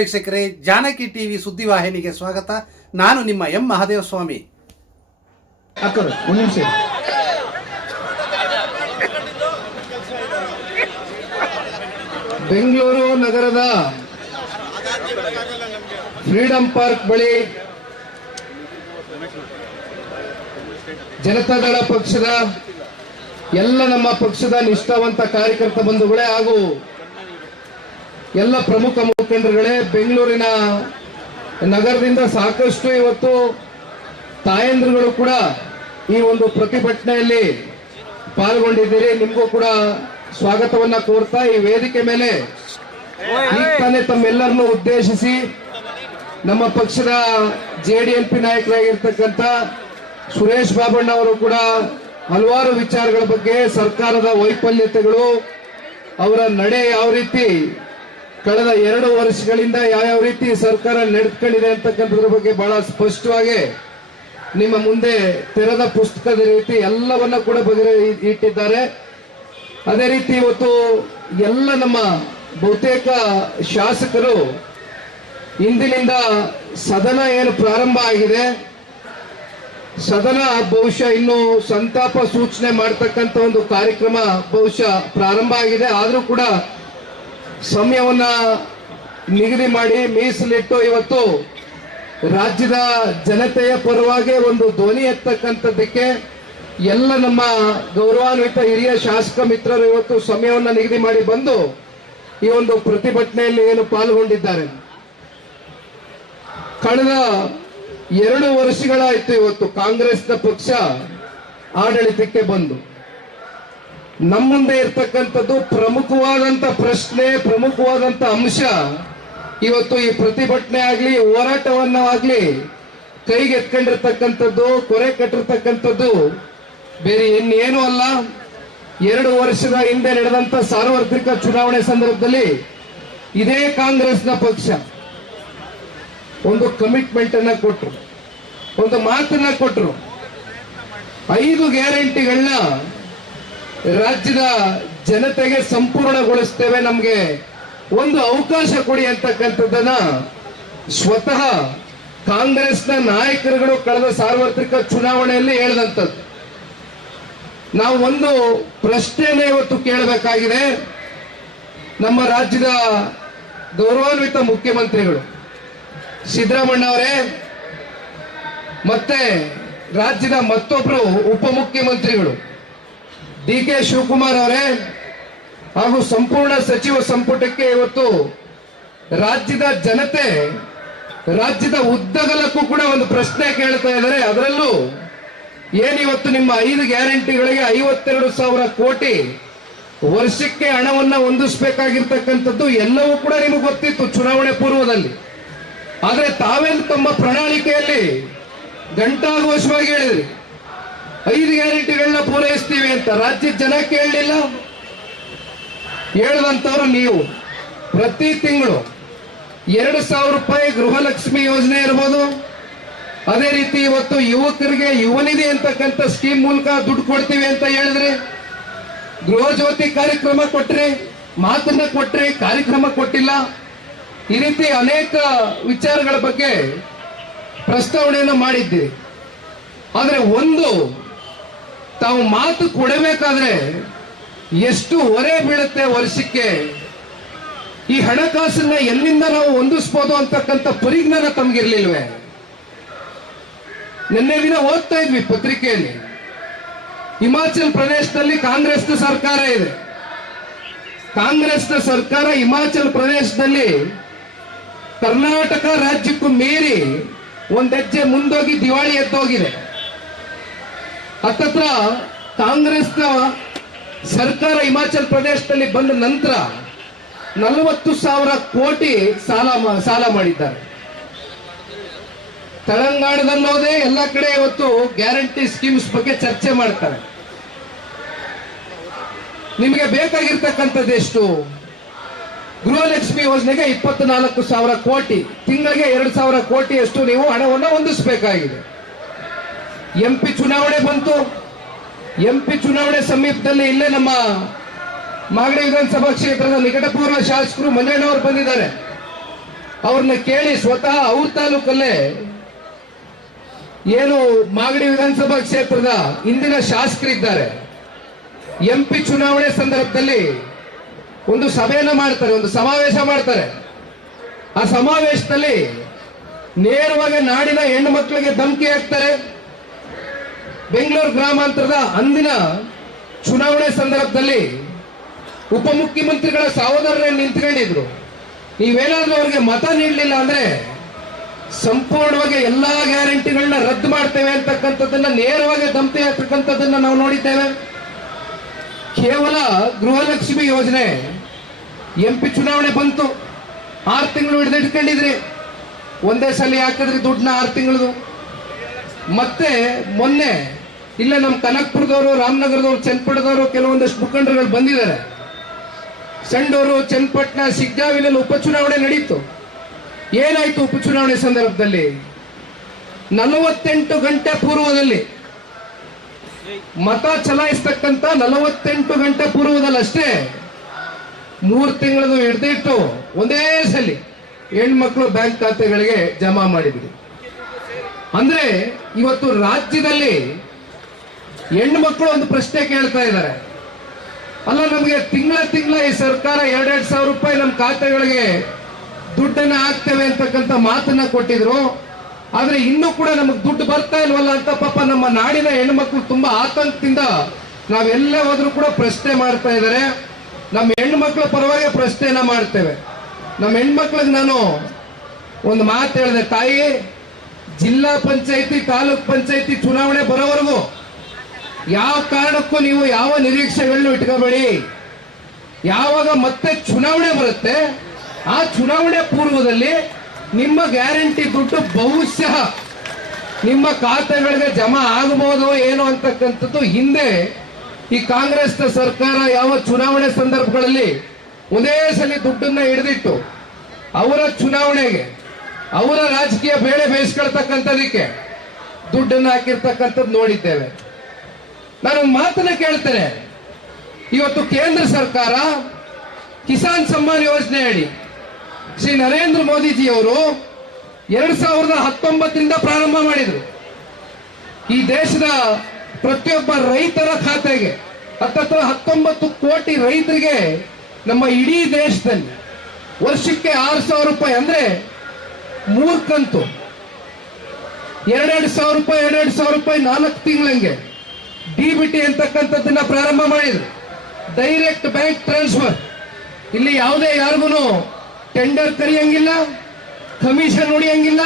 ವೀಕ್ಷಕರೇ, ಜಾನಕಿ ಟಿವಿ ಸುದ್ದಿವಾಹಿನಿಗೆ ಸ್ವಾಗತ. ನಾನು ನಿಮ್ಮ ಎಂ ಮಹಾದೇವ ಸ್ವಾಮಿ ಬೆಂಗಳೂರು ನಗರದ ಫ್ರೀಡಂ ಪಾರ್ಕ್ ಬಳಿ ಜನತಾದಳ ಪಕ್ಷದ ಎಲ್ಲ ನಮ್ಮ ಪಕ್ಷದ ನಿಷ್ಠಾವಂತ ಕಾರ್ಯಕರ್ತ ಬಂಧುಗಳೇ ಹಾಗೂ ಎಲ್ಲ ಪ್ರಮುಖ ಮುಖಂಡರುಗಳೇ, ಬೆಂಗಳೂರಿನ ನಗರದಿಂದ ಸಾಕಷ್ಟು ಇವತ್ತು ತಾಯಂದ್ರುಗಳು ಕೂಡ ಈ ಒಂದು ಪ್ರತಿಭಟನೆಯಲ್ಲಿ ಪಾಲ್ಗೊಂಡಿದ್ದೀರಿ. ನಿಮಗೂ ಕೂಡ ಸ್ವಾಗತವನ್ನ ಕೋರ್ತಾ ಈ ವೇದಿಕೆ ಮೇಲೆ ಈಗ ತಾನೇ ತಮ್ಮೆಲ್ಲರನ್ನು ಉದ್ದೇಶಿಸಿ ನಮ್ಮ ಪಕ್ಷದ ಜೆ ಡಿ ಎಂ ಪಿ ನಾಯಕರಾಗಿರ್ತಕ್ಕಂಥ ಸುರೇಶ್ ಬಾಬಣ್ಣ ಅವರು ಕೂಡ ಹಲವಾರು ವಿಚಾರಗಳ ಬಗ್ಗೆ ಸರ್ಕಾರದ ವೈಫಲ್ಯತೆಗಳು ಅವರ ನಡೆ ಯಾವ ರೀತಿ ಕಳೆದ ಎರಡು ವರ್ಷಗಳಿಂದ ಯಾವ್ಯಾವ ರೀತಿ ಸರ್ಕಾರ ನಡ್ಕೊಂಡಿದೆ ಅಂತಕ್ಕಂಥದ್ರ ಬಗ್ಗೆ ಬಹಳ ಸ್ಪಷ್ಟವಾಗಿ ನಿಮ್ಮ ಮುಂದೆ ತೆರೆದ ಪುಸ್ತಕದ ರೀತಿ ಎಲ್ಲವನ್ನ ಕೂಡ ಬಗೆ ಇಟ್ಟಿದ್ದಾರೆ. ಅದೇ ರೀತಿ ಇವತ್ತು ಎಲ್ಲ ನಮ್ಮ ಬಹುತೇಕ ಶಾಸಕರು ಇಂದಿನಿಂದ ಸದನ ಏನು ಪ್ರಾರಂಭ ಆಗಿದೆ. ಸದನ ಬಹುಶಃ ಇನ್ನು ಸಂತಾಪ ಸೂಚನೆ ಮಾಡ್ತಕ್ಕಂಥ ಒಂದು ಕಾರ್ಯಕ್ರಮ ಬಹುಶಃ ಪ್ರಾರಂಭ ಆಗಿದೆ. ಆದರೂ ಕೂಡ ಸಮಯವನ್ನ ನಿಗದಿ ಮಾಡಿ ಮೀಸಲಿಟ್ಟು ಇವತ್ತು ರಾಜ್ಯದ ಜನತೆಯ ಪರವಾಗಿ ಒಂದು ಧ್ವನಿ ಎತ್ತಕ್ಕಂಥದ್ದಕ್ಕೆ ಎಲ್ಲ ನಮ್ಮ ಗೌರವಾನ್ವಿತ ಹಿರಿಯ ಶಾಸಕ ಮಿತ್ರರು ಇವತ್ತು ಸಮಯವನ್ನ ನಿಗದಿ ಮಾಡಿ ಬಂದು ಈ ಒಂದು ಪ್ರತಿಭಟನೆಯಲ್ಲಿ ಏನು ಪಾಲ್ಗೊಂಡಿದ್ದಾರೆ. ಕಳೆದ ಎರಡು ವರ್ಷಗಳಾಯ್ತು ಇವತ್ತು ಕಾಂಗ್ರೆಸ್ನ ಪಕ್ಷ ಆಡಳಿತಕ್ಕೆ ಬಂದು. ನಮ್ಮ ಮುಂದೆ ಇರ್ತಕ್ಕಂಥದ್ದು ಪ್ರಮುಖವಾದಂತ ಪ್ರಶ್ನೆ ಪ್ರಮುಖವಾದಂತ ಅಂಶ. ಇವತ್ತು ಈ ಪ್ರತಿಭಟನೆ ಆಗಲಿ, ಹೋರಾಟವನ್ನ ಆಗಲಿ ಕೈಗೆತ್ಕೊಂಡಿರ್ತಕ್ಕಂಥದ್ದು ಕೊರೆ ಕಟ್ಟಿರ್ತಕ್ಕಂಥದ್ದು ಬೇರೆ ಇನ್ನೇನು ಅಲ್ಲ. ಎರಡು ವರ್ಷದ ಹಿಂದೆ ನಡೆದಂತ ಸಾರ್ವತ್ರಿಕ ಚುನಾವಣೆ ಸಂದರ್ಭದಲ್ಲಿ ಇದೇ ಕಾಂಗ್ರೆಸ್ನ ಪಕ್ಷ ಒಂದು ಕಮಿಟ್ಮೆಂಟ್ ಅನ್ನ ಕೊಟ್ಟರು. ಒಂದು ಮಾತನ್ನ ಕೊಟ್ಟರು. ಐದು ಗ್ಯಾರಂಟಿಗಳನ್ನ ರಾಜ್ಯದ ಜನತೆಗೆ ಸಂಪೂರ್ಣಗೊಳಿಸ್ತೇವೆ, ನಮಗೆ ಒಂದು ಅವಕಾಶ ಕೊಡಿ ಅಂತಕ್ಕಂಥದ್ದನ್ನ ಸ್ವತಃ ಕಾಂಗ್ರೆಸ್ನ ನಾಯಕರುಗಳು ಕಳೆದ ಸಾರ್ವತ್ರಿಕ ಚುನಾವಣೆಯಲ್ಲಿ ಹೇಳಿದಂಥದ್ದು. ನಾವು ಒಂದು ಪ್ರಶ್ನೆಯನ್ನೇ ಇವತ್ತು ಕೇಳಬೇಕಾಗಿದೆ. ನಮ್ಮ ರಾಜ್ಯದ ಗೌರವಾನ್ವಿತ ಮುಖ್ಯಮಂತ್ರಿಗಳು ಸಿದ್ದರಾಮಣ್ಣ ಅವರೇ, ಮತ್ತೆ ರಾಜ್ಯದ ಮತ್ತೊಬ್ಬರು ಉಪಮುಖ್ಯಮಂತ್ರಿಗಳು. ಡಿ ಕೆ ಶಿವಕುಮಾರ್ ಅವರೇ ಹಾಗೂ ಸಂಪೂರ್ಣ ಸಚಿವ ಸಂಪುಟಕ್ಕೆ ಇವತ್ತು ರಾಜ್ಯದ ಜನತೆ, ರಾಜ್ಯದ ಉದ್ದಗಲಕ್ಕೂ ಕೂಡ ಒಂದು ಪ್ರಶ್ನೆ ಕೇಳ್ತಾ ಇದ್ದಾರೆ. ಅದರಲ್ಲೂ ಏನಿವತ್ತು ನಿಮ್ಮ ಐದು ಗ್ಯಾರಂಟಿಗಳಿಗೆ ಐವತ್ತೆರಡು ಸಾವಿರ ಕೋಟಿ ವರ್ಷಕ್ಕೆ ಹಣವನ್ನ ಹೊಂದಿಸಬೇಕಾಗಿರ್ತಕ್ಕಂಥದ್ದು ಎಲ್ಲವೂ ಕೂಡ ನಿಮಗೆ ಗೊತ್ತಿತ್ತು ಚುನಾವಣೆ ಪೂರ್ವದಲ್ಲಿ. ಆದರೆ ತಾವೇನು ತಮ್ಮ ಪ್ರಣಾಳಿಕೆಯಲ್ಲಿ ಗಂಟಾಘೋಷವಾಗಿ ಹೇಳಿದ್ರಿ. ಐದು ಗ್ಯಾರಂಟಿಗಳನ್ನ ಪೂರೈಸ್ತೀವಿ ಅಂತ ರಾಜ್ಯದ ಜನ ಕೇಳಲಿಲ್ಲ. ಹೇಳುವಂತವ್ರು ನೀವು. ಪ್ರತಿ ತಿಂಗಳು ಎರಡು ಸಾವಿರ ರೂಪಾಯಿ ಗೃಹಲಕ್ಷ್ಮಿ ಯೋಜನೆ ಇರ್ಬೋದು. ಅದೇ ರೀತಿ ಇವತ್ತು ಯುವಕರಿಗೆ ಯುವನಿಧಿ ಅಂತಕ್ಕಂಥ ಸ್ಕೀಮ್ ಮೂಲಕ ದುಡ್ಡು ಕೊಡ್ತೀವಿ ಅಂತ ಹೇಳಿದ್ರಿ ಗೃಹ ಜ್ಯೋತಿ ಕಾರ್ಯಕ್ರಮ ಕೊಟ್ರಿ ಮಾತನ್ನ ಕೊಟ್ರಿ ಕಾರ್ಯಕ್ರಮ ಕೊಟ್ಟಿಲ್ಲ. ಈ ರೀತಿ ಅನೇಕ ವಿಚಾರಗಳ ಬಗ್ಗೆ ಪ್ರಸ್ತಾವನೆಯನ್ನು ಮಾಡಿದ್ದೀರಿ ಆದರೆ ಒಂದು ತಾವು ಮಾತು ಕೊಡಬೇಕಾದ್ರೆ ಎಷ್ಟು ಹೊರೆ ಬೀಳುತ್ತೆ ವರ್ಷಕ್ಕೆ? ಈ ಹಣಕಾಸನ್ನ ಎಲ್ಲಿಂದ ನಾವು ಹೊಂದಿಸ್ಬೋದು ಅಂತಕ್ಕಂಥ ಪರಿಜ್ಞಾನ ತಮಗಿರ್ಲಿಲ್ವೇ? ನಿನ್ನೆ ದಿನ ಓದ್ತಾ ಇದ್ವಿ ಪತ್ರಿಕೆಯಲ್ಲಿ. ಹಿಮಾಚಲ್ ಪ್ರದೇಶದಲ್ಲಿ ಕಾಂಗ್ರೆಸ್ನ ಸರ್ಕಾರ ಇದೆ. ಕಾಂಗ್ರೆಸ್ನ ಸರ್ಕಾರ ಹಿಮಾಚಲ್ ಪ್ರದೇಶದಲ್ಲಿ ಕರ್ನಾಟಕ ರಾಜ್ಯಕ್ಕೂ ಮೀರಿ ಒಂದ್ ಹೆಜ್ಜೆ ಮುಂದೋಗಿ ದಿವಾಳಿ ಎದ್ದೋಗಿದೆ. ಹತ್ತತ್ರ ಕಾಂಗ್ರೆಸ್ನ ಸರ್ಕಾರ ಹಿಮಾಚಲ್ ಪ್ರದೇಶದಲ್ಲಿ ಬಂದ ನಂತರ ನಲವತ್ತು ಸಾವಿರ ಕೋಟಿ ಸಾಲ ಸಾಲ ಮಾಡಿದ್ದಾರೆ. ತೆಲಂಗಾಣದಲ್ಲೋದೇ ಎಲ್ಲ ಕಡೆ ಇವತ್ತು ಗ್ಯಾರಂಟಿ ಸ್ಕೀಮ್ಸ್ ಬಗ್ಗೆ ಚರ್ಚೆ ಮಾಡ್ತಾರೆ. ನಿಮಗೆ ಬೇಕಾಗಿರ್ತಕ್ಕಂಥದ್ದು ಎಷ್ಟು? ಗೃಹಲಕ್ಷ್ಮಿ ಯೋಜನೆಗೆ ಇಪ್ಪತ್ನಾಲ್ಕು ಸಾವಿರ ಕೋಟಿ. ತಿಂಗಳಿಗೆ ಎರಡು ಸಾವಿರ ಕೋಟಿಯಷ್ಟು ನೀವು ಹಣವನ್ನು ಹೊಂದಿಸಬೇಕಾಗಿದೆ. ಎಂಪಿ ಚುನಾವಣೆ ಬಂತು. ಎಂಪಿ ಚುನಾವಣೆ ಸಮೀಪದಲ್ಲಿ ಇಲ್ಲೇ ನಮ್ಮ ಮಾಗಡಿ ವಿಧಾನಸಭಾ ಕ್ಷೇತ್ರದ ನಿಕಟಪೂರ್ವ ಶಾಸಕರು ಮಂಜಣ್ಣವರು ಬಂದಿದ್ದಾರೆ. ಅವ್ರನ್ನ ಕೇಳಿ ಸ್ವತಃ ಅವ್ರ ತಾಲೂಕಲ್ಲೇ ಏನು ಮಾಗಡಿ ವಿಧಾನಸಭಾ ಕ್ಷೇತ್ರದ ಇಂದಿನ ಶಾಸಕರಿದ್ದಾರೆ. ಎಂ ಪಿ ಚುನಾವಣೆ ಸಂದರ್ಭದಲ್ಲಿ ಒಂದು ಸಭೆಯನ್ನ ಮಾಡ್ತಾರೆ, ಒಂದು ಸಮಾವೇಶ ಮಾಡ್ತಾರೆ. ಆ ಸಮಾವೇಶದಲ್ಲಿ ನೇರವಾಗಿ ನಾಡಿನ ಹೆಣ್ಣು ಮಕ್ಕಳಿಗೆ ಧಮಕಿ ಹಾಕ್ತಾರೆ. ಬೆಂಗಳೂರು ಗ್ರಾಮಾಂತರದ ಅಂದಿನ ಚುನಾವಣೆ ಸಂದರ್ಭದಲ್ಲಿ ಉಪಮುಖ್ಯಮಂತ್ರಿಗಳ ಸಹೋದರರೇ ನಿಂತ್ಕೊಂಡಿದ್ರು. ನೀವೇನಾದ್ರೂ ಅವ್ರಿಗೆ ಮತ ನೀಡಲಿಲ್ಲ ಅಂದ್ರೆ ಸಂಪೂರ್ಣವಾಗಿ ಎಲ್ಲಾ ಗ್ಯಾರಂಟಿಗಳನ್ನ ರದ್ದು ಮಾಡ್ತೇವೆ ಅಂತಕ್ಕಂಥದ್ದನ್ನ ನೇರವಾಗಿ ಧಮಕಿ ಹಾಕ್ತಕ್ಕಂಥದ್ದನ್ನ ನಾವು ನೋಡಿದ್ದೇವೆ. ಕೇವಲ ಗೃಹಲಕ್ಷ್ಮಿ ಯೋಜನೆ ಎಂ ಪಿ ಚುನಾವಣೆ ಬಂತು. ಆರು ತಿಂಗಳು ಹಿಡಿದಿಟ್ಕೊಂಡಿದ್ರಿ ಒಂದೇ ಸಲ ಹಾಕಿದ್ರಿ ದುಡ್ಡನ್ನ ಆರು ತಿಂಗಳದು. ಮತ್ತೆ ಮೊನ್ನೆ ಇಲ್ಲೇ ನಮ್ಮ ಕನಕ್ಪುರದವರು, ರಾಮನಗರದವರು, ಚನ್ನಪಟ್ಟದವರು ಕೆಲವೊಂದಷ್ಟು ಮುಖಂಡರುಗಳು ಬಂದಿದ್ದಾರೆ. ಸಂಡೂರು, ಚನ್ನಪಟ್ಟಣ, ಸಿಗ್ಗಾವಿನಲ್ಲಿ ಉಪಚುನಾವಣೆ ನಡೀತು. ಏನಾಯ್ತು ಉಪಚುನಾವಣೆ ಸಂದರ್ಭದಲ್ಲಿ? ನಲವತ್ತೆಂಟು ಗಂಟೆ ಪೂರ್ವದಲ್ಲಿ. ಮತ ಚಲಾಯಿಸ್ತಕ್ಕಂತ ನಲವತ್ತೆಂಟು ಗಂಟೆ ಪೂರ್ವದಲ್ಲಷ್ಟೇ ಮೂರು ತಿಂಗಳದು ಹಿಡ್ದಿಟ್ಟು ಒಂದೇ ಸಲಿ ಹೆಣ್ಮಕ್ಳು ಬ್ಯಾಂಕ್ ಖಾತೆಗಳಿಗೆ ಜಮಾ ಮಾಡಿದ್ವಿ ಅಂದ್ರೆ ಇವತ್ತು ರಾಜ್ಯದಲ್ಲಿ ಹೆಣ್ಣು ಮಕ್ಕಳು ಒಂದು ಪ್ರಶ್ನೆ ಕೇಳ್ತಾ ಇದ್ದಾರೆ. ಅಲ್ಲ, ನಮಗೆ ತಿಂಗಳ ತಿಂಗಳ ಈ ಸರ್ಕಾರ ಎರಡೆರಡು ಸಾವಿರ ರೂಪಾಯಿ ನಮ್ಮ ಖಾತೆಗಳಿಗೆ ದುಡ್ಡನ್ನ ಹಾಕ್ತೇವೆ ಅಂತಕ್ಕಂಥ ಮಾತನ್ನ ಕೊಟ್ಟಿದ್ರು. ಆದ್ರೆ ಇನ್ನೂ ಕೂಡ ನಮಗೆ ದುಡ್ಡು ಬರ್ತಾ ಇಲ್ವಲ್ಲ ಅಂತ ಪಾಪ ನಮ್ಮ ನಾಡಿನ ಹೆಣ್ಮಕ್ಳು ತುಂಬಾ ಆತಂಕದಿಂದ ನಾವೆಲ್ಲೇ ಹೋದ್ರೂ ಕೂಡ ಪ್ರಶ್ನೆ ಮಾಡ್ತಾ ಇದ್ದಾರೆ. ನಮ್ಮ ಹೆಣ್ಮಕ್ಳ ಪರವಾಗಿ ಪ್ರಶ್ನೆನ ಮಾಡ್ತೇವೆ. ನಮ್ಮ ಹೆಣ್ಮಕ್ಳಿಗೆ ನಾನು ಒಂದು ಮಾತು ಹೇಳಿದೆ, ತಾಯಿ, ಜಿಲ್ಲಾ ಪಂಚಾಯತಿ, ತಾಲೂಕ್ ಪಂಚಾಯತಿ ಚುನಾವಣೆ ಬರೋವರೆಗೂ ಯಾವ ಕಾರಣಕ್ಕೂ ನೀವು ಯಾವ ನಿರೀಕ್ಷೆಗಳನ್ನು ಇಟ್ಕೋಬೇಡಿ. ಯಾವಾಗ ಮತ್ತೆ ಚುನಾವಣೆ ಬರುತ್ತೆ, ಆ ಚುನಾವಣೆ ಪೂರ್ವದಲ್ಲಿ ನಿಮ್ಮ ಗ್ಯಾರಂಟಿ ದುಡ್ಡು ಬಹುಶಃ ನಿಮ್ಮ ಖಾತೆಗಳಿಗೆ ಜಮಾ ಆಗಬಹುದು ಏನು ಅಂತಕ್ಕಂಥದ್ದು ಹಿಂದೆ ಈ ಕಾಂಗ್ರೆಸ್ ಸರ್ಕಾರ ಯಾವ ಚುನಾವಣೆ ಸಂದರ್ಭಗಳಲ್ಲಿ ಒಂದೇ ಸಲ ದುಡ್ಡನ್ನ ಹಿಡಿದಿಟ್ಟು ಅವರ ಚುನಾವಣೆಗೆ, ಅವರ ರಾಜಕೀಯ ಬೇಳೆ ಬೇಯಿಸ್ಕೊಳ್ತಕ್ಕಂಥದಕ್ಕೆ ದುಡ್ಡನ್ನ ಹಾಕಿರ್ತಕ್ಕಂಥದ್ದು ನೋಡಿದ್ದೇವೆ. ನಾನೊಂದು ಮಾತನ್ನ ಕೇಳ್ತೇನೆ. ಇವತ್ತು ಕೇಂದ್ರ ಸರ್ಕಾರ ಕಿಸಾನ್ ಸಮ್ಮಾನ್ ಯೋಜನೆ ಅಡಿ ಶ್ರೀ ನರೇಂದ್ರ ಮೋದಿಜಿಯವರು ಎರಡ್ ಸಾವಿರದ ಹತ್ತೊಂಬತ್ತರಿಂದ ಪ್ರಾರಂಭ ಮಾಡಿದ್ರು. ಈ ದೇಶದ ಪ್ರತಿಯೊಬ್ಬ ರೈತರ ಖಾತೆಗೆ, ಹತ್ತತ್ರ ಹತ್ತೊಂಬತ್ತು ಕೋಟಿ ರೈತರಿಗೆ ನಮ್ಮ ಇಡೀ ದೇಶದಲ್ಲಿ ವರ್ಷಕ್ಕೆ ಆರು ಸಾವಿರ ರೂಪಾಯಿ ಅಂದ್ರೆ ಮೂರ್ ಕಂತು ಎರಡೆರಡು ಸಾವಿರ ರೂಪಾಯಿ, ಎರಡೆರಡು ಸಾವಿರ ರೂಪಾಯಿ ನಾಲ್ಕು ತಿಂಗಳಂಗೆ. ಡಿ ಬಿ ಟಿ ಅಂತಕ್ಕಂಥದ್ದನ್ನ ಪ್ರಾರಂಭ ಮಾಡಿದ್ರು. ಡೈರೆಕ್ಟ್ ಬ್ಯಾಂಕ್ ಟ್ರಾನ್ಸ್ಫರ್ ಇಲ್ಲಿ ಯಾವುದೇ ಯಾರಿಗೂ ಟೆಂಡರ್ ಕರೆಯಂಗಿಲ್ಲ ಕಮಿಷನ್ ಉಳಿಯಂಗಿಲ್ಲ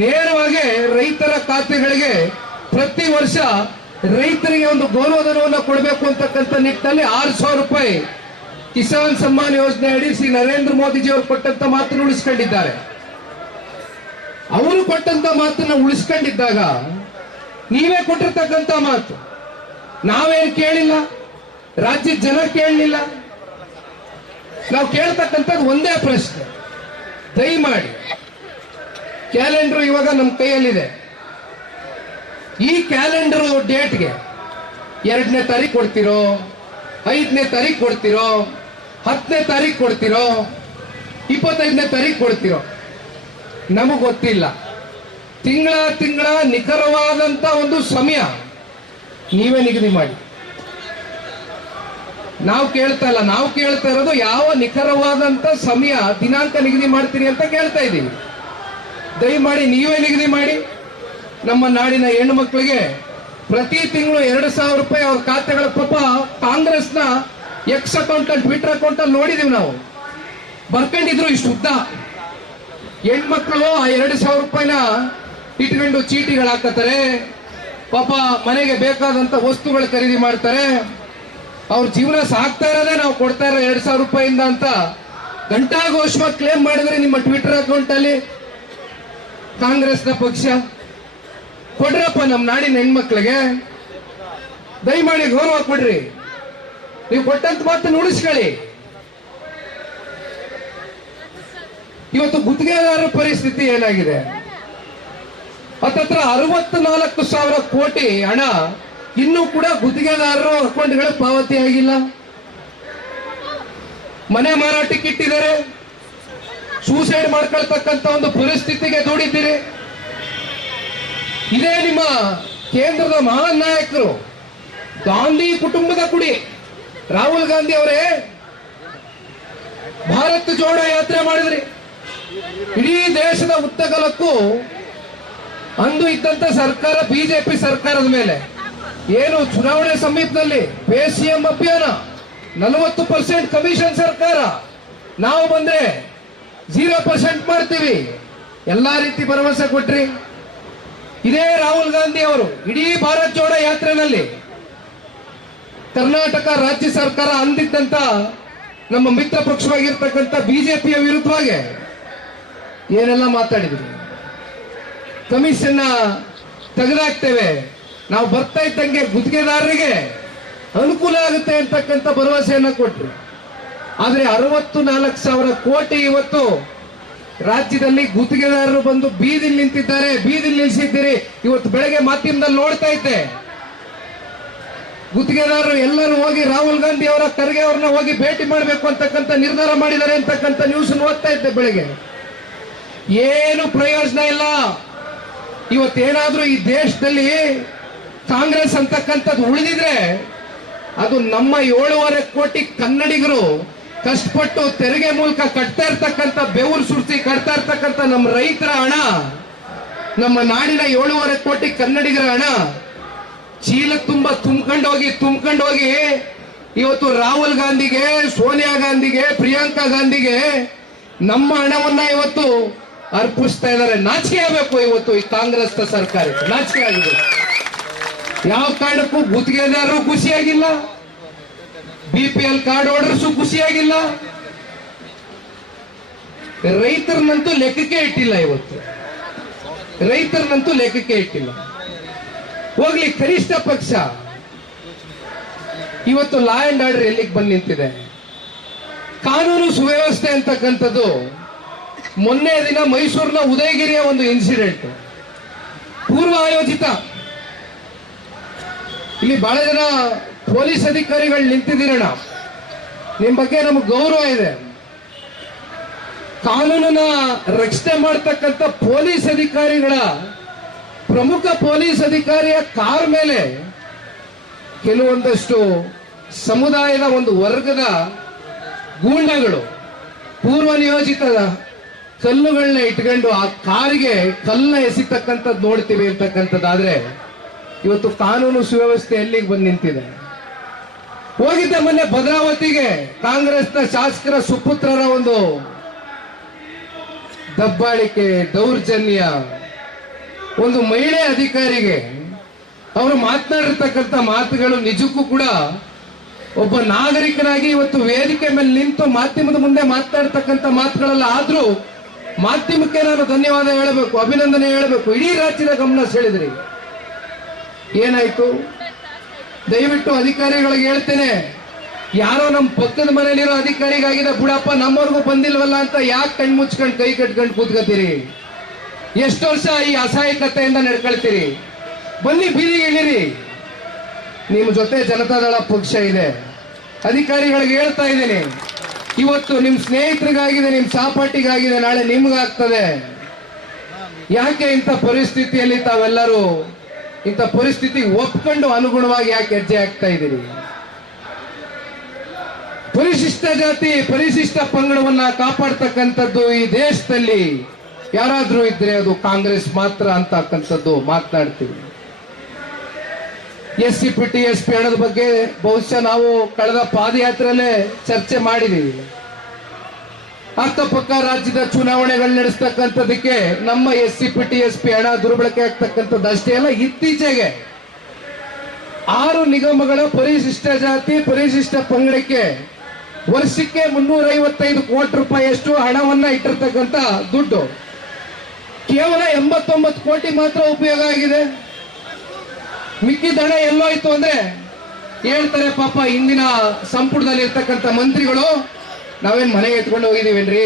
ನೇರವಾಗಿ ರೈತರ ಖಾತೆಗಳಿಗೆ ಪ್ರತಿ ವರ್ಷ ರೈತರಿಗೆ ಒಂದು ಗೌರವಧನವನ್ನು ಕೊಡಬೇಕು ಅಂತಕ್ಕಂಥ ನಿಟ್ಟಿನಲ್ಲಿ ಆರು ಸಾವಿರ ರೂಪಾಯಿ ಕಿಸಾನ್ ಸಮ್ಮಾನ್ ಯೋಜನೆ ಅಡಿ ಶ್ರೀ ನರೇಂದ್ರ ಮೋದಿಜಿ ಅವರು ಕೊಟ್ಟಂತ ಮಾತನ್ನು ಉಳಿಸ್ಕೊಂಡಿದ್ದಾರೆ. ಅವರು ಕೊಟ್ಟಂತ ಮಾತನ್ನ ಉಳಿಸ್ಕೊಂಡಿದ್ದಾಗ ನೀವೇ ಕೊಟ್ಟಿರ್ತಕ್ಕಂಥ ಮಾತು. ನಾವೇನ್ ಕೇಳಿಲ್ಲ? ರಾಜ್ಯದ ಜನ ಕೇಳಲಿಲ್ಲ? ನಾವು ಕೇಳ್ತಕ್ಕಂಥದ್ದು ಒಂದೇ ಪ್ರಶ್ನೆ. ದಯಮಾಡಿ, ಕ್ಯಾಲೆಂಡರ್ ಇವಾಗ ನಮ್ಮ ಕೈಯಲ್ಲಿದೆ. ಈ ಕ್ಯಾಲೆಂಡರ್ ಡೇಟ್ಗೆ ಎರಡನೇ ತಾರೀಕು ಕೊಡ್ತಿರೋ, ಐದನೇ ತಾರೀಕು ಕೊಡ್ತಿರೋ, ಹತ್ತನೇ ತಾರೀಕು ಕೊಡ್ತಿರೋ, ಇಪ್ಪತ್ತೈದನೇ ತಾರೀಕು ಕೊಡ್ತಿರೋ, ನಮಗೆ ಗೊತ್ತಿಲ್ಲ. ತಿಂಗಳ ತಿಂಗಳ ನಿಖರವಾದಂಥ ಒಂದು ಸಮಯ. ನೀವೇ ನಿಗದಿ ಮಾಡಿ. ನಾವು ಕೇಳ್ತಾ ಇಲ್ಲ. ನಾವು ಕೇಳ್ತಾ ಇರೋದು ಯಾವ ನಿಖರವಾದಂತ ಸಮಯ, ದಿನಾಂಕ ನಿಗದಿ ಮಾಡ್ತೀರಿ ಅಂತ ಕೇಳ್ತಾ ಇದ್ದೀವಿ. ದಯಮಾಡಿ ನೀವೇ ನಿಗದಿ ಮಾಡಿ. ನಮ್ಮ ನಾಡಿನ ಹೆಣ್ಣು ಮಕ್ಕಳಿಗೆ ಪ್ರತಿ ತಿಂಗಳು ಎರಡು ಸಾವಿರ ರೂಪಾಯಿ ಅವ್ರ ಖಾತೆಗಳ ಪಾಪ ಕಾಂಗ್ರೆಸ್ನ ಎಕ್ಸ್ ಅಕೌಂಟ್ ಟ್ವಿಟರ್ ಅಕೌಂಟ್ ಅಲ್ಲಿ ನೋಡಿದೀವಿ ನಾವು. ಬರ್ಕೊಂಡಿದ್ರು ಇಷ್ಟು ಉದ್ದ. ಹೆಣ್ಮಕ್ಳು ಆ ಎರಡು ಸಾವಿರ ರೂಪಾಯಿನ ಇಟ್ಕೊಂಡು ಚೀಟಿಗಳು ಹಾಕತ್ತಾರೆ ಪಾಪ ಮನೆಗೆ ಬೇಕಾದಂತ ವಸ್ತುಗಳು ಖರೀದಿ ಮಾಡ್ತಾರೆ. ಅವ್ರ ಜೀವನ ಸಾಕ್ತಾ ಇರೋದೇ ನಾವು ಕೊಡ್ತಾ ಇರೋ ಎರಡ್ ಸಾವಿರ ರೂಪಾಯಿಂದ ಅಂತ ಗಂಟಾಘೋಷವಾಗಿ ಕ್ಲೇಮ್ ಮಾಡಿದ್ರೆ ನಿಮ್ಮ ಟ್ವಿಟರ್ ಅಕೌಂಟ್ ಅಲ್ಲಿ ಕಾಂಗ್ರೆಸ್ನ ಪಕ್ಷ. ಕೊಡ್ರಪ್ಪ ನಮ್ಮ ನಾಡಿನ ಹೆಣ್ಮಕ್ಳಿಗೆ. ದಯಮಾಡಿ ಗೌರವ ಕೊಡ್ರಿ. ನೀವು ಕೊಟ್ಟಂತ ಮಾತನ್ನು ಉಳಿಸ್ಕೊಳ್ಳಿ. ಇವತ್ತು ಗುತ್ತಿಗೆದಾರರ ಪರಿಸ್ಥಿತಿ ಏನಾಗಿದೆ? ಹತ್ತತ್ರ ಅರವತ್ನಾಲ್ಕು ಸಾವಿರ ಕೋಟಿ ಹಣ ಇನ್ನೂ ಕೂಡ ಗುತ್ತಿಗೆದಾರರು ಅಕೌಂಟ್ಗಳ ಪಾವತಿ ಆಗಿಲ್ಲ. ಮನೆ ಮಾರಾಟಕ್ಕೆ ಇಟ್ಟಿದ್ದಾರೆ. ಸೂಸೈಡ್ ಮಾಡ್ಕೊಳ್ತಕ್ಕಂತ ಒಂದು ಪರಿಸ್ಥಿತಿಗೆ ದೂಡಿದ್ದೀರಿ. ಇದೇ ನಿಮ್ಮ ಕೇಂದ್ರದ ಮಹಾನ್ ನಾಯಕರು ಗಾಂಧಿ ಕುಟುಂಬದ ಕುಡಿ. ರಾಹುಲ್ ಗಾಂಧಿ ಅವರೇ, ಭಾರತ್ ಜೋಡೋ ಯಾತ್ರೆ ಮಾಡಿದ್ರಿ. ಇಡೀ ದೇಶದ ಉದ್ದಗಲಕ್ಕೂ ಅಂದು ಇದ್ದಂತ ಸರ್ಕಾರ, ಬಿಜೆಪಿ ಸರ್ಕಾರದ ಮೇಲೆ. ಏನು ಚುನಾವಣೆ ಸಮೀಪದಲ್ಲಿ ಪೇ ಸಿಎಂ ಅಭಿಯಾನ, ನಲವತ್ತು ಪರ್ಸೆಂಟ್ ಕಮಿಷನ್ ಸರ್ಕಾರ. ನಾವು ಬಂದ್ರೆ ಜೀರೋ ಪರ್ಸೆಂಟ್ ಮಾಡ್ತೀವಿ. ಎಲ್ಲಾ ರೀತಿ ಭರವಸೆ ಕೊಟ್ರಿ. ಇದೇ ರಾಹುಲ್ ಗಾಂಧಿ ಅವರು ಇಡೀ ಭಾರತ್ ಜೋಡ ಯಾತ್ರೆನಲ್ಲಿ ಕರ್ನಾಟಕ ರಾಜ್ಯ ಸರ್ಕಾರ ಅಂದಿದ್ದಂತ ನಮ್ಮ ಮಿತ್ರ ಪಕ್ಷವಾಗಿರ್ತಕ್ಕಂಥ ಬಿಜೆಪಿಯ ವಿರುದ್ಧವಾಗಿ ಏನೆಲ್ಲ ಮಾತಾಡಿದ್ರು? ಕಮಿಷನ್ ತೆಗೆದಾಕ್ತೇವೆ. ನಾವು ಬರ್ತಾ ಇದ್ದಂಗೆ ಗುತ್ತಿಗೆದಾರರಿಗೆ ಅನುಕೂಲ ಆಗುತ್ತೆ ಅಂತಕ್ಕಂಥ ಭರವಸೆಯನ್ನ ಕೊಟ್ರು. ಆದ್ರೆ ಅರವತ್ತು ನಾಲ್ಕು ಸಾವಿರ ಕೋಟಿ ಇವತ್ತು ರಾಜ್ಯದಲ್ಲಿ ಗುತ್ತಿಗೆದಾರರು ಬಂದು ಬೀದಿಲಿ ನಿಂತಿದ್ದಾರೆ, ಬೀದಿಲ್ ನಿಲ್ಸಿದ್ದೀರಿ. ಇವತ್ತು ಬೆಳಗ್ಗೆ ಮಾಧ್ಯಮದಲ್ಲಿ ನೋಡ್ತಾ ಇದ್ದೆ. ಗುತ್ತಿಗೆದಾರರು ಎಲ್ಲರೂ ಹೋಗಿ ರಾಹುಲ್ ಗಾಂಧಿ ಅವರ, ಖರ್ಗೆ ಅವ್ರನ್ನ ಹೋಗಿ ಭೇಟಿ ಮಾಡಬೇಕು ಅಂತಕ್ಕಂಥ ನಿರ್ಧಾರ ಮಾಡಿದ್ದಾರೆ ಅಂತಕ್ಕಂಥ ನ್ಯೂಸ್ ಓದ್ತಾ ಇದ್ದೆ ಬೆಳಗ್ಗೆ. ಏನು ಪ್ರಯೋಜನ ಇಲ್ಲ. ಇವತ್ತೇನಾದ್ರೂ ಈ ದೇಶದಲ್ಲಿ ಕಾಂಗ್ರೆಸ್ ಅಂತಕ್ಕಂಥದ್ದು ಉಳಿದಿದ್ರೆ ಅದು ನಮ್ಮ ಏಳೂವರೆ ಕೋಟಿ ಕನ್ನಡಿಗರು ಕಷ್ಟಪಟ್ಟು ತೆರಿಗೆ ಮೂಲಕ ಕಟ್ತಾ ಇರ್ತಕ್ಕಂಥ ಬೆವರು ಸುರಿಸಿ, ಕಟ್ತಾ ಇರ್ತಕ್ಕಂಥ ನಮ್ಮ ರೈತರ ಹಣ, ನಮ್ಮ ನಾಡಿನ ಏಳುವರೆ ಕೋಟಿ ಕನ್ನಡಿಗರ ಹಣ ಚೀಲ ತುಂಬಾ ತುಂಬ್ಕೊಂಡೋಗಿ ತುಂಬ್ಕೊಂಡು ಹೋಗಿ ಇವತ್ತು ರಾಹುಲ್ ಗಾಂಧಿಗೆ, ಸೋನಿಯಾ ಗಾಂಧಿಗೆ, ಪ್ರಿಯಾಂಕಾ ಗಾಂಧಿಗೆ ನಮ್ಮ ಹಣವನ್ನ ಇವತ್ತು ಅರ್ಪಿಸ್ತಾ ಇದ್ದಾರೆ. ನಾಚಿಕೆ ಆಗಬೇಕು ಇವತ್ತು ಈ ಕಾಂಗ್ರೆಸ್ ಸರ್ಕಾರಕ್ಕೆ. ನಾಚಿಕೆ ಆಗಿದೆ. ಯಾವ ಕಾರಣಕ್ಕೂ ಗುತ್ತಿಗೆದಾರರು ಖುಷಿಯಾಗಿಲ್ಲ. B P L card holders ಖುಷಿಯಾಗಿಲ್ಲ. ರೈತರನ್ನಂತೂ ಲೆಕ್ಕಕ್ಕೆ ಇಟ್ಟಿಲ್ಲ ಇವತ್ತು. ರೈತರನ್ನಂತೂ ಲೆಕ್ಕಕ್ಕೆ ಇಟ್ಟಿಲ್ಲ. ಹೋಗ್ಲಿ, ಕನಿಷ್ಠ ಪಕ್ಷ. ಇವತ್ತು ಲಾ ಅಂಡ್ ಆರ್ಡರ್ ಎಲ್ಲಿಗೆ ಬಂದು ನಿಂತಿದೆ? ಕಾನೂನು ಸುವ್ಯವಸ್ಥೆ ಅಂತಕ್ಕಂಥದ್ದು ಮೊನ್ನೆ ದಿನ ಮೈಸೂರಿನ ಉದಯಗಿರಿಯ ಒಂದು ಇನ್ಸಿಡೆಂಟ್ ಪೂರ್ವ ಆಯೋಜಿತ. ಇಲ್ಲಿ ಬಹಳ ಜನ ಪೊಲೀಸ್ ಅಧಿಕಾರಿಗಳು ನಿಂತಿದ್ದೀರಣ ನಿಮ್ ಬಗ್ಗೆ ನಮ್ಗೆ ಗೌರವ ಇದೆ. ಕಾನೂನನ್ನ ರಕ್ಷಣೆ ಮಾಡ್ತಕ್ಕಂಥ ಪೊಲೀಸ್ ಅಧಿಕಾರಿಗಳ, ಪ್ರಮುಖ ಪೊಲೀಸ್ ಅಧಿಕಾರಿಯ ಕಾರ್ ಮೇಲೆ ಕೆಲವೊಂದಷ್ಟು ಸಮುದಾಯದ ಒಂದು ವರ್ಗದ ಗೂಂಡಗಳು ಪೂರ್ವ ನಿಯೋಜಿತ ಕಲ್ಲುಗಳನ್ನ ಇಟ್ಕೊಂಡು ಆ ಕಾರಿಗೆ ಕಲ್ಲ ಎಸಿತಕ್ಕಂಥದ್ದು ನೋಡ್ತೀವಿ ಅಂತಕ್ಕಂಥದ್ದಾದ್ರೆ ಇವತ್ತು ಕಾನೂನು ಸುವ್ಯವಸ್ಥೆ ಎಲ್ಲಿಗೆ ಬಂದು ನಿಂತಿದೆ? ಹೋಗಿದ್ದೆ ಮೊನ್ನೆ ಭದ್ರಾವತಿಗೆ ಕಾಂಗ್ರೆಸ್ನ ಶಾಸಕರ ಸುಪುತ್ರರ ಒಂದು ದಬ್ಬಾಳಿಕೆ ದೌರ್ಜನ್ಯ. ಒಂದು ಮಹಿಳೆ ಅಧಿಕಾರಿಗೆ ಅವರು ಮಾತನಾಡಿರ್ತಕ್ಕಂಥ ಮಾತುಗಳು ನಿಜಕ್ಕೂ ಕೂಡ ಒಬ್ಬ ನಾಗರಿಕನಾಗಿ ಇವತ್ತು ವೇದಿಕೆ ಮೇಲೆ ನಿಂತು ಮಾಧ್ಯಮದ ಮುಂದೆ ಮಾತನಾಡ್ತಕ್ಕಂಥ ಮಾತುಗಳಲ್ಲ. ಆದ್ರೂ ಮಾಧ್ಯಮಕ್ಕೆ ನಾನು ಧನ್ಯವಾದ ಹೇಳಬೇಕು, ಅಭಿನಂದನೆ ಹೇಳಬೇಕು. ಇಡೀ ರಾಜ್ಯದ ಗಮನ ಸೆಳೆದ್ರಿ. ಏನಾಯ್ತು? ದಯವಿಟ್ಟು ಅಧಿಕಾರಿಗಳಿಗೆ ಹೇಳ್ತೇನೆ, ಯಾರೋ ನಮ್ಮ ಪಕ್ಕದ ಮನೆಯಲ್ಲಿರೋ ಅಧಿಕಾರಿಗಾಗಿದೆ ಬುಡಪ್ಪ ನಮ್ಮವ್ರಿಗೂ ಬಂದಿಲ್ವಲ್ಲ ಅಂತ ಯಾಕೆ ಕಣ್ ಮುಚ್ಕೊಂಡು ಕೈ ಕಟ್ಕೊಂಡು ಕೂತ್ಕೋತೀರಿ ಎಷ್ಟು ವರ್ಷ ಈ ಅಸಹಾಯಕತೆಯಿಂದ ನಡ್ಕೊಳ್ತೀರಿ? ಬನ್ನಿ ಬೀದಿಗೆ ಇಳಿರಿ. ನಿಮ್ಮ ಜೊತೆ ಜನತಾದಳ ಪಕ್ಷ ಇದೆ. ಅಧಿಕಾರಿಗಳಿಗೆ ಹೇಳ್ತಾ ಇದ್ದೀನಿ. ಇವತ್ತು ನಿಮ್ ಸ್ನೇಹಿತರಿಗಾಗಿದೆ, ನಿಮ್ ಸಾಪಾಟಿಗಾಗಿದೆ ನಾಳೆ ನಿಮ್ಗಾಗ್ತದೆ. ಯಾಕೆ ಇಂಥ ಪರಿಸ್ಥಿತಿಯಲ್ಲಿ ತಾವೆಲ್ಲರೂ ಇಂಥ ಪರಿಸ್ಥಿತಿ ಒಪ್ಕೊಂಡು ಅನುಗುಣವಾಗಿ ಯಾಕೆ ಹೆಜ್ಜೆ ಆಗ್ತಾ ಇದ್ದೀರಿ? ಪರಿಶಿಷ್ಟ ಜಾತಿ, ಪರಿಶಿಷ್ಟ ಪಂಗಡವನ್ನ ಕಾಪಾಡ್ತಕ್ಕಂಥದ್ದು ಈ ದೇಶದಲ್ಲಿ ಯಾರಾದ್ರೂ ಇದ್ರೆ ಅದು ಕಾಂಗ್ರೆಸ್ ಮಾತ್ರ ಅಂತಕ್ಕಂಥದ್ದು ಮಾತನಾಡ್ತೀವಿ. S C P T S P ಹಣದ ಬಗ್ಗೆ ಬಹುಶಃ ನಾವು ಕಳೆದ ಪಾದಯಾತ್ರೆಯಲ್ಲೇ ಚರ್ಚೆ ಮಾಡಿದೀವಿ. ಅಕ್ಕಪಕ್ಕ ರಾಜ್ಯದ ಚುನಾವಣೆಗಳು ನಡೆಸ್ತಕ್ಕಂಥದಕ್ಕೆ ನಮ್ಮ S C P T S P ಹಣ ದುರ್ಬಳಕೆ ಆಗ್ತಕ್ಕಂಥದ್ದು ಅಷ್ಟೇ ಅಲ್ಲ, ಇತ್ತೀಚೆಗೆ ಆರು ನಿಗಮಗಳ ಪರಿಶಿಷ್ಟ ಜಾತಿ, ಪರಿಶಿಷ್ಟ ಪಂಗಡಕ್ಕೆ ವರ್ಷಕ್ಕೆ ಮುನ್ನೂರ ಐವತ್ತೈದು ಕೋಟಿ ರೂಪಾಯಿಯಷ್ಟು ಹಣವನ್ನ ಇಟ್ಟಿರ್ತಕ್ಕಂಥ ದುಡ್ಡು. ಕೇವಲ ಎಂಬತ್ತೊಂಬತ್ತು ಕೋಟಿ ಮಾತ್ರ ಉಪಯೋಗ ಆಗಿದೆ. ಮಿಕ್ಕಿದ ಹಣ ಎಲ್ಲೋಯ್ತು ಅಂದ್ರೆ ಹೇಳ್ತಾರೆ ಪಾಪ ಇಂದಿನ ಸಂಪುಟದಲ್ಲಿ ಇರ್ತಕ್ಕಂತ ಮಂತ್ರಿಗಳು, ನಾವೇನ್ ಮನೆಗೆ ಎತ್ಕೊಂಡು ಹೋಗಿದೀವೇನ್ರಿ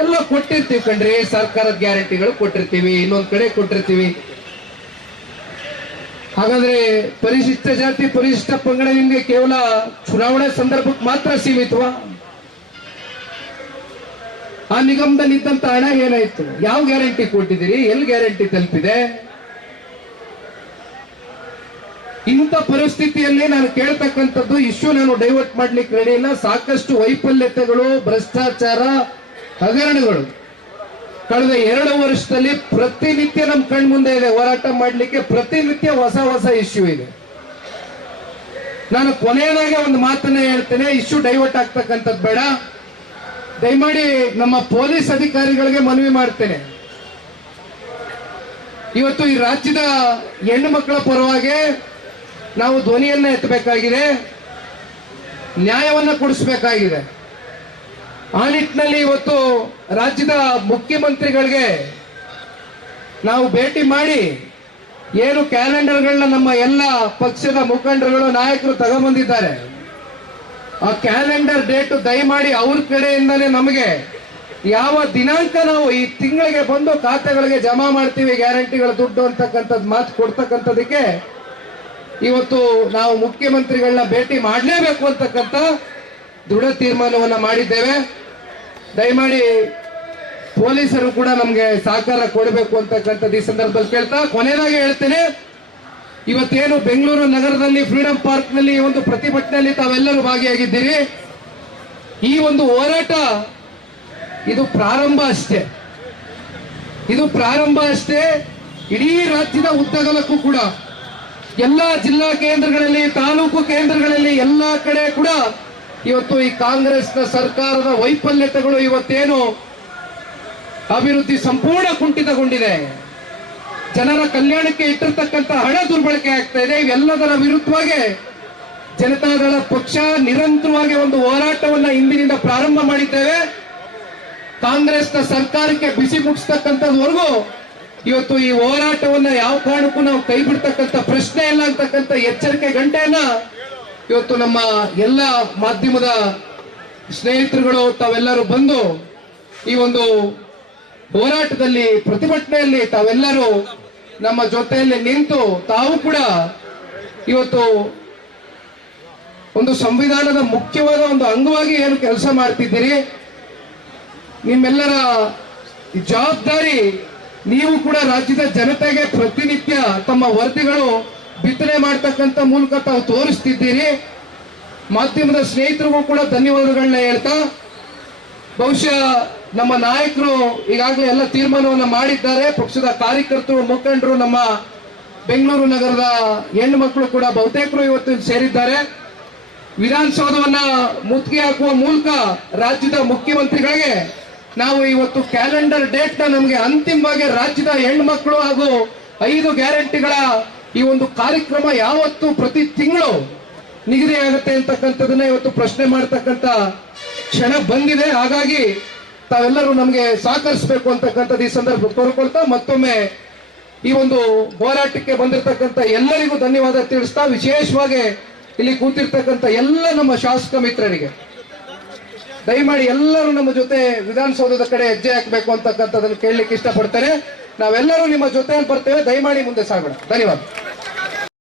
ಎಲ್ಲ ಕೊಟ್ಟಿರ್ತೀವಿ ಕಣ್ರಿ, ಸರ್ಕಾರದ ಗ್ಯಾರಂಟಿಗಳು ಕೊಟ್ಟಿರ್ತೀವಿ, ಇನ್ನೊಂದ್ ಕಡೆ ಕೊಟ್ಟಿರ್ತೀವಿ. ಹಾಗಾದ್ರೆ ಪರಿಶಿಷ್ಟ ಜಾತಿ, ಪರಿಶಿಷ್ಟ ಪಂಗಡ ನಿಮ್ಗೆ ಕೇವಲ ಚುನಾವಣೆ ಸಂದರ್ಭಕ್ಕೆ ಮಾತ್ರ ಸೀಮಿತವಾ? ಆ ನಿಗಮದಲ್ಲಿ ಇದ್ದಂತ ಹಣ ಏನಾಯ್ತು? ಯಾವ ಗ್ಯಾರಂಟಿ ಕೊಟ್ಟಿದ್ದೀರಿ? ಎಲ್ಲಿ ಗ್ಯಾರಂಟಿ ತಲುಪಿದೆ? ಇಂಥ ಪರಿಸ್ಥಿತಿಯಲ್ಲಿ ನಾನು ಕೇಳ್ತಕ್ಕಂಥದ್ದು ಇಶ್ಯೂ ನಾನು ಡೈವರ್ಟ್ ಮಾಡ್ಲಿಕ್ಕೆ ರೆಡಿ ಇಲ್ಲ. ಸಾಕಷ್ಟು ವೈಫಲ್ಯತೆಗಳು, ಭ್ರಷ್ಟಾಚಾರ, ಹಗರಣಗಳು. ಕಳೆದ ಎರಡು ವರ್ಷದಲ್ಲಿ ಪ್ರತಿನಿತ್ಯ ನಮ್ಮ ಕಣ್ಮುಂದೆ ಇದೆ ಹೋರಾಟ ಮಾಡಲಿಕ್ಕೆ. ಪ್ರತಿನಿತ್ಯ ಹೊಸ ಹೊಸ ಇಶ್ಯೂ ಇದೆ. ನಾನು ಕೊನೆಯದಾಗೆ ಒಂದು ಮಾತನ್ನ ಹೇಳ್ತೇನೆ. ಇಶ್ಯೂ ಡೈವರ್ಟ್ ಆಗ್ತಕ್ಕಂಥದ್ದು ಬೇಡ. ದಯಮಾಡಿ ನಮ್ಮ ಪೊಲೀಸ್ ಅಧಿಕಾರಿಗಳಿಗೆ ಮನವಿ ಮಾಡ್ತೇನೆ. ಇವತ್ತು ಈ ರಾಜ್ಯದ ಹೆಣ್ಣು ಮಕ್ಕಳ ಪರವಾಗಿ ನಾವು ಧ್ವನಿಯನ್ನ ಎತ್ತಬೇಕಾಗಿದೆ. ನ್ಯಾಯವನ್ನ ಕೊಡಿಸಬೇಕಾಗಿದೆ. ಆ ನಿಟ್ಟಿನಲ್ಲಿ ಇವತ್ತು ರಾಜ್ಯದ ಮುಖ್ಯಮಂತ್ರಿಗಳಿಗೆ ನಾವು ಭೇಟಿ ಮಾಡಿ ಏನು ಕ್ಯಾಲೆಂಡರ್ಗಳನ್ನ ನಮ್ಮ ಎಲ್ಲ ಪಕ್ಷದ ಮುಖಂಡರುಗಳು, ನಾಯಕರು ತಗೊಂಬಂದಿದ್ದಾರೆ ಆ ಕ್ಯಾಲೆಂಡರ್ ಡೇಟ್ ದಯಮಾಡಿ ಅವ್ರ ಕಡೆಯಿಂದಲೇ ನಮಗೆ ಯಾವ ದಿನಾಂಕ ನಾವು ಈ ತಿಂಗಳಿಗೆ ಬಂದು ಖಾತೆಗಳಿಗೆ ಜಮಾ ಮಾಡ್ತೀವಿ, ಗ್ಯಾರಂಟಿಗಳ ದುಡ್ಡು ಅಂತಕ್ಕಂಥದ್ದು ಮಾತು ಕೊಡ್ತಕ್ಕಂಥದಕ್ಕೆ ಇವತ್ತು ನಾವು ಮುಖ್ಯಮಂತ್ರಿಗಳನ್ನ ಭೇಟಿ ಮಾಡಲೇಬೇಕು ಅಂತಕ್ಕಂಥ ದೃಢ ತೀರ್ಮಾನವನ್ನು ಮಾಡಿದ್ದೇವೆ. ದಯಮಾಡಿ ಪೊಲೀಸರು ಕೂಡ ನಮಗೆ ಸಹಕಾರ ಕೊಡಬೇಕು ಅಂತಕ್ಕಂಥದ್ದು ಈ ಸಂದರ್ಭದಲ್ಲಿ ಕೇಳ್ತಾ ಕೊನೆಯದಾಗಿ ಹೇಳ್ತೇನೆ, ಇವತ್ತೇನು ಬೆಂಗಳೂರು ನಗರದಲ್ಲಿ ಫ್ರೀಡಂ ಪಾರ್ಕ್ನಲ್ಲಿ ಈ ಒಂದು ಪ್ರತಿಭಟನೆಯಲ್ಲಿ ತಾವೆಲ್ಲರೂ ಭಾಗಿಯಾಗಿದ್ದೀರಿ. ಈ ಒಂದು ಹೋರಾಟ ಇದು ಪ್ರಾರಂಭ ಅಷ್ಟೇ. ಇದು ಪ್ರಾರಂಭ ಅಷ್ಟೇ. ಇಡೀ ರಾಜ್ಯದ ಉದ್ದಗಲಕ್ಕೂ ಕೂಡ ಎಲ್ಲ ಜಿಲ್ಲಾ ಕೇಂದ್ರಗಳಲ್ಲಿ, ತಾಲೂಕು ಕೇಂದ್ರಗಳಲ್ಲಿ ಎಲ್ಲ ಕಡೆ ಕೂಡ ಇವತ್ತು ಈ ಕಾಂಗ್ರೆಸ್ನ ಸರ್ಕಾರದ ವೈಫಲ್ಯತೆಗಳು ಇವತ್ತೇನು ಅಭಿವೃದ್ಧಿ ಸಂಪೂರ್ಣ ಕುಂಠಿತಗೊಂಡಿದೆ. ಜನರ ಕಲ್ಯಾಣಕ್ಕೆ ಇಟ್ಟಿರ್ತಕ್ಕಂಥ ಹಣ ದುರ್ಬಳಕೆ ಆಗ್ತಾ ಇದೆ. ಇವೆಲ್ಲದರ ವಿರುದ್ಧವಾಗಿ ಜನತಾದಳ ಪಕ್ಷ ನಿರಂತರವಾಗಿ ಒಂದು ಹೋರಾಟವನ್ನ ಇಂದಿನಿಂದ ಪ್ರಾರಂಭ ಮಾಡಿದ್ದೇವೆ. ಕಾಂಗ್ರೆಸ್ನ ಸರ್ಕಾರಕ್ಕೆ ಬಿಸಿ ಮುಟ್ಟಿಸ್ತಕ್ಕಂಥದ್ವರೆಗೂ ಇವತ್ತು ಈ ಹೋರಾಟವನ್ನ ಯಾವ ಕಾರಣಕ್ಕೂ ನಾವು ಕೈ ಬಿಡ್ತಕ್ಕಂಥ ಪ್ರಶ್ನೆ ಇಲ್ಲ ಅಂತಕ್ಕಂಥ ಎಚ್ಚರಿಕೆ ಗಂಟೆಯನ್ನ ಇವತ್ತು ನಮ್ಮ ಎಲ್ಲ ಮಾಧ್ಯಮದ ಸ್ನೇಹಿತರುಗಳು, ತಾವೆಲ್ಲರೂ ಬಂದು ಈ ಒಂದು ಹೋರಾಟದಲ್ಲಿ ಪ್ರತಿಭಟನೆಯಲ್ಲಿ ತಾವೆಲ್ಲರೂ ನಮ್ಮ ಜೊತೆಯಲ್ಲಿ ನಿಂತು ತಾವು ಕೂಡ ಇವತ್ತು ಒಂದು ಸಂವಿಧಾನದ ಮುಖ್ಯವಾದ ಒಂದು ಅಂಗವಾಗಿ ಏನು ಕೆಲಸ ಮಾಡ್ತಿದ್ದೀರಿ? ನಿಮ್ಮೆಲ್ಲರ ಜವಾಬ್ದಾರಿ ನೀವು ಕೂಡ ರಾಜ್ಯದ ಜನತೆಗೆ ಪ್ರತಿನಿತ್ಯ ತಮ್ಮ ವರದಿಗಳು ಬಿತ್ತನೆ ಮಾಡ್ತಕ್ಕಂಥ ಮೂಲಕ ತಾವು ತೋರಿಸ್ತಿದ್ದೀರಿ. ಮಾಧ್ಯಮದ ಸ್ನೇಹಿತರಿಗೂ ಕೂಡ ಧನ್ಯವಾದಗಳನ್ನ ಹೇಳ್ತಾ, ಬಹುಶಃ ನಮ್ಮ ನಾಯಕರು ಈಗಾಗಲೇ ಎಲ್ಲ ತೀರ್ಮಾನವನ್ನು ಮಾಡಿದ್ದಾರೆ. ಪಕ್ಷದ ಕಾರ್ಯಕರ್ತರು, ಮುಖಂಡರು, ನಮ್ಮ ಬೆಂಗಳೂರು ನಗರದ ಹೆಣ್ಣು ಮಕ್ಕಳು ಕೂಡ ಬಹುತೇಕರು ಇವತ್ತು ಸೇರಿದ್ದಾರೆ. ವಿಧಾನಸೌಧವನ್ನ ಮುತ್ತಿಗೆ ಹಾಕುವ ಮೂಲಕ ರಾಜ್ಯದ ಮುಖ್ಯಮಂತ್ರಿಗಳಿಗೆ ನಾವು ಇವತ್ತು ಕ್ಯಾಲೆಂಡರ್ ಡೇಟ್ನ ನಮಗೆ ಅಂತಿಮವಾಗಿ ರಾಜ್ಯದ ಹೆಣ್ಮಕ್ಳು ಹಾಗೂ ಐದು ಗ್ಯಾರಂಟಿಗಳ ಈ ಒಂದು ಕಾರ್ಯಕ್ರಮ ಯಾವತ್ತು ಪ್ರತಿ ತಿಂಗಳು ನಿಗದಿ ಆಗುತ್ತೆ ಅಂತಕ್ಕಂಥದನ್ನ ಇವತ್ತು ಪ್ರಶ್ನೆ ಮಾಡ್ತಕ್ಕಂಥ ಕ್ಷಣ ಬಂದಿದೆ. ಹಾಗಾಗಿ ತಾವೆಲ್ಲರೂ ನಮಗೆ ಸಹಕರಿಸಬೇಕು ಅಂತಕ್ಕಂಥದ್ದು ಈ ಸಂದರ್ಭ ಕೋರ್ಕೊಳ್ತಾ ಮತ್ತೊಮ್ಮೆ ಈ ಒಂದು ಹೋರಾಟಕ್ಕೆ ಬಂದಿರತಕ್ಕಂತ ಎಲ್ಲರಿಗೂ ಧನ್ಯವಾದ ತಿಳಿಸ್ತಾ ವಿಶೇಷವಾಗಿ ಇಲ್ಲಿ ಕೂತಿರ್ತಕ್ಕಂಥ ಎಲ್ಲ ನಮ್ಮ ಶಾಸಕ ಮಿತ್ರರಿಗೆ. ದಯಮಾಡಿ ಎಲ್ಲರೂ ನಮ್ಮ ಜೊತೆ ವಿಧಾನಸೌಧದ ಕಡೆ ಹೆಜ್ಜೆ ಹಾಕಬೇಕು ಅಂತಕ್ಕಂಥದ್ದನ್ನು ಕೇಳಲಿಕ್ಕೆ ಇಷ್ಟಪಡ್ತೇನೆ. ನಾವೆಲ್ಲರೂ ನಿಮ್ಮ ಜೊತೆಯಲ್ಲಿ ಬರ್ತೇವೆ. ದಯಮಾಡಿ ಮುಂದೆ ಸಾಗೋಣ. ಧನ್ಯವಾದ.